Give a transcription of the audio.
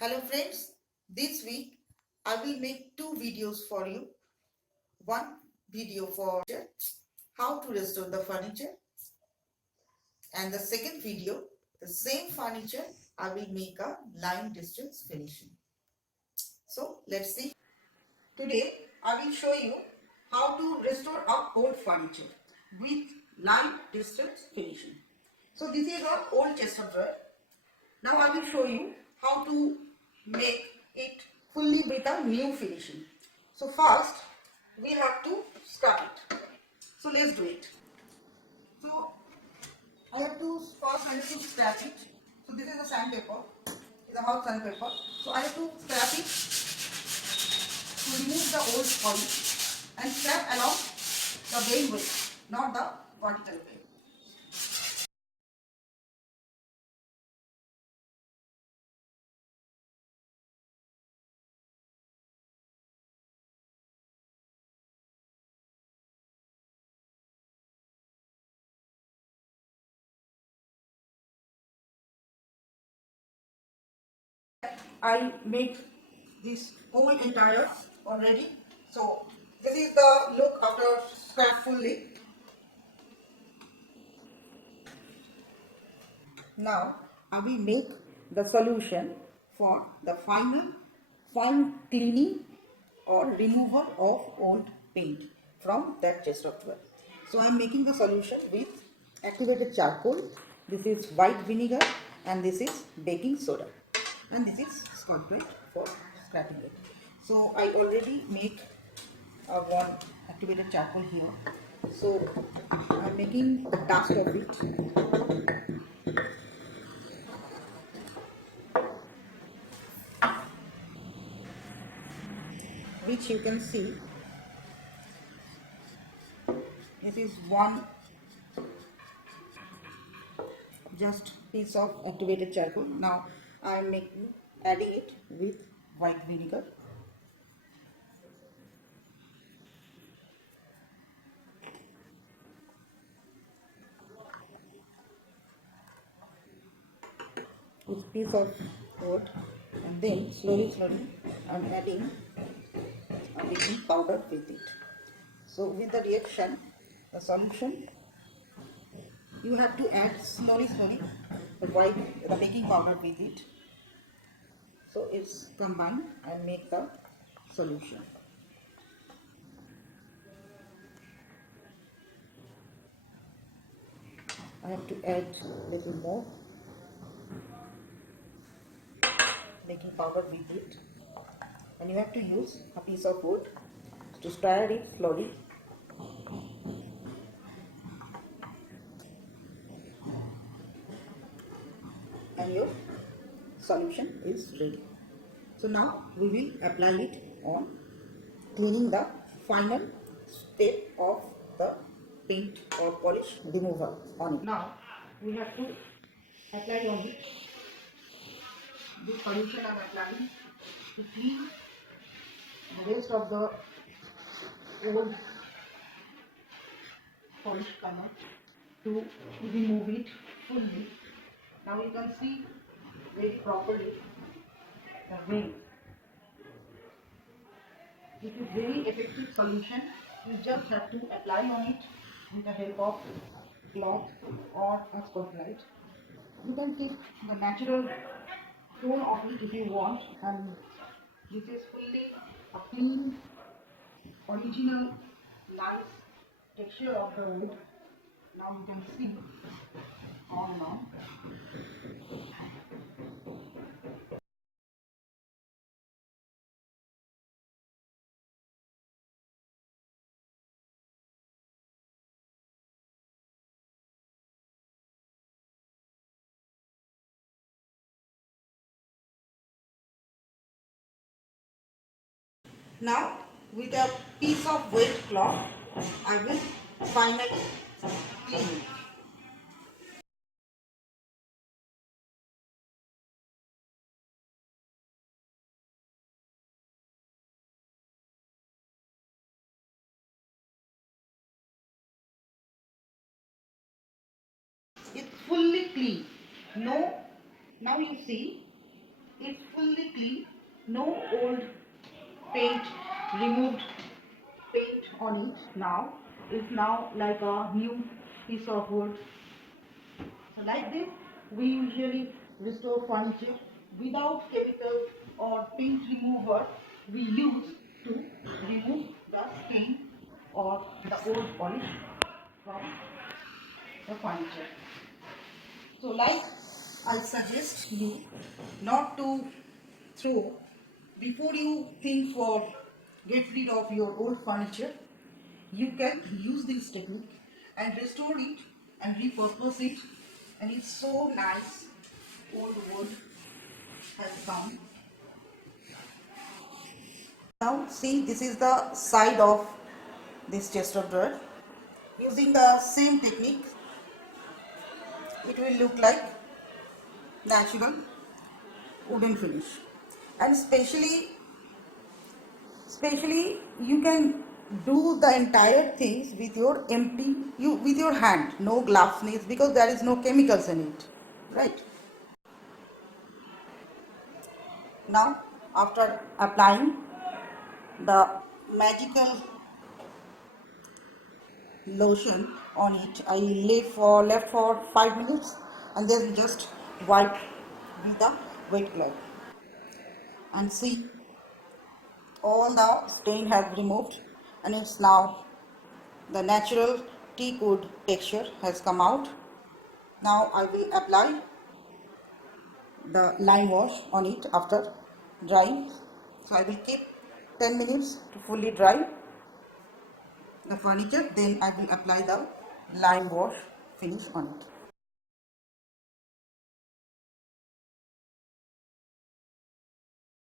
Hello friends, this week I will make two videos for you. One video for how to restore the furniture, and the second video, the same furniture, I will make a line distance finishing. So let's see. Today I will show you how to restore our old furniture with line distance finishing. So this is our old chest of drawer. Now I will show you how to make it fully with a new finishing. So first we have to scrap it. So let's do it. So I have to scrap it. So this is a sandpaper. It's a hot sandpaper. So I have to scrap it to remove the old polish and scrap along the main way, not the vertical way. I make this whole entire already. So this is the look after scrap fully. Now I will make the solution for the final fine cleaning or removal of old paint from that chest of drawers. So I am making the solution with activated charcoal. This is white vinegar and this is baking soda, and this is scotch-brite for scraping it. So I already made one activated charcoal here. So I am making the dust of it, which you can see. This is one just piece of activated charcoal. Now I am adding it with white vinegar. This piece of wood, and then slowly I am adding a baking powder with it. So with the reaction, the solution, you have to add slowly the baking powder with it. So it's combined and make the solution. I have to add little more baking powder with it, and you have to use a piece of wood to stir it slowly, and your solution is ready. So now we will apply it on cleaning the final step of the paint or polish removal on it. Now we have to apply on it this solution. I am applying to clean the rest of the old polish color, to remove it fully. Now you can see very properly the vein. It is very effective solution. You just have to apply on it with the help of cloth or a spotlight. You can keep the natural tone of it if you want, and this is fully a clean, original, nice texture of the wood. Now you can see on and on. Now with a piece of wet cloth, I will finally clean it. It's fully clean. No, now you see it's fully clean, no old paint removed paint on it. Now it's now like a new piece of wood. So like this, we usually restore furniture without chemical or paint remover. We use to remove the stain or the old polish from the furniture. So like I suggest you not to throw before you think for get rid of your old furniture. You can use this technique and restore it and repurpose it, and it's so nice. Old wood has come. Now see, this is the side of this chest of drawer. Using the same technique, it will look like natural wooden finish. And especially you can do the entire things with your empty with your hand, no gloves needs, because there is no chemicals in it, right? Now after applying the magical lotion on it, I left for 5 minutes and then just wipe with a wet cloth, and see, all the stain has removed and it's now the natural teak wood texture has come out. Now I will apply the lime wash on it after drying. So I will keep 10 minutes to fully dry the furniture, then I will apply the lime wash finish on it.